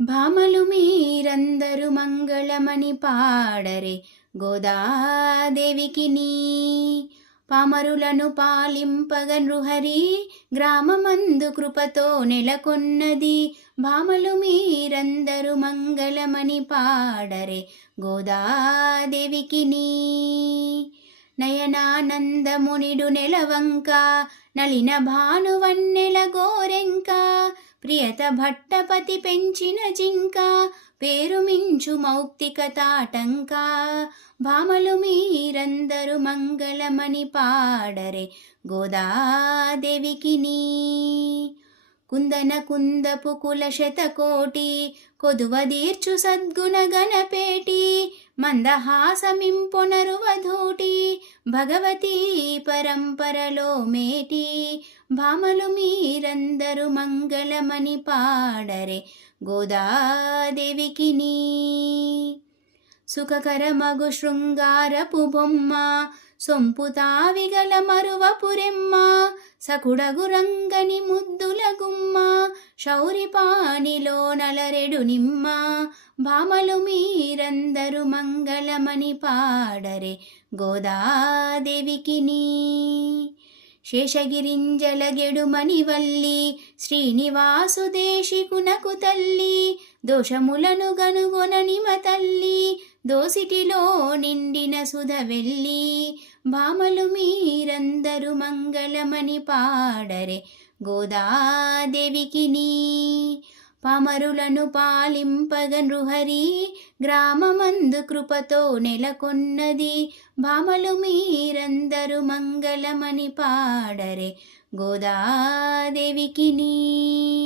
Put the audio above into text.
భామలు మీరందరు మంగళమని పాడరే గోదాదేవికి నీ పామరులను పాలింపగ నృహరి గ్రామమందు కృపతో నెలకొన్నది. భామలు మీరందరు మంగళమని పాడరే గోదాదేవికి నీ నయనానందమునిడు నెలవంక నలిన భానువన్నెల గోరెంక ప్రియత భట్టపతి పెంచిన జింక పేరు మించు మౌక్తిక తాటంక. భామలు మీరందరు మంగళమని పాడరే గోదాదేవికి నీ కుందన కుందపు కుల శతకోటి కొదువదీర్చు సద్గుణ గణపేటి మందహాసమింపొనరువధూటి భగవతీ పరంపరలో మేటి. భామలు మీరందరు మంగళమని పాడరే గోదాదేవికి నీ సుఖకరమగు శృంగారపు బొమ్మ సొంపుతావిగల మరువపురెమ్మ సకుడగు రంగని ముద్దుల గుమ్మ శౌరిపాణిలో నలరెడు నిమ్మ. భామలు మీరందరు మంగళమని పాడరే గోదాదేవికి నీ శేషగిరింజలగెడు మణివల్లి శ్రీనివాసు దేశికునకు తల్లి దోషములను గనుగొననిమ తల్లి దోసిటిలో నిండిన సుధవెల్లి. భామలు మీరందరు మంగళమని పాడరే గోదాదేవికి నీ పామరులను పాలింపగ నృహరి గ్రామమందు కృపతో నెలకొన్నది. భామలు మీరందరు మంగళమని పాడరే గోదాదేవికి నీ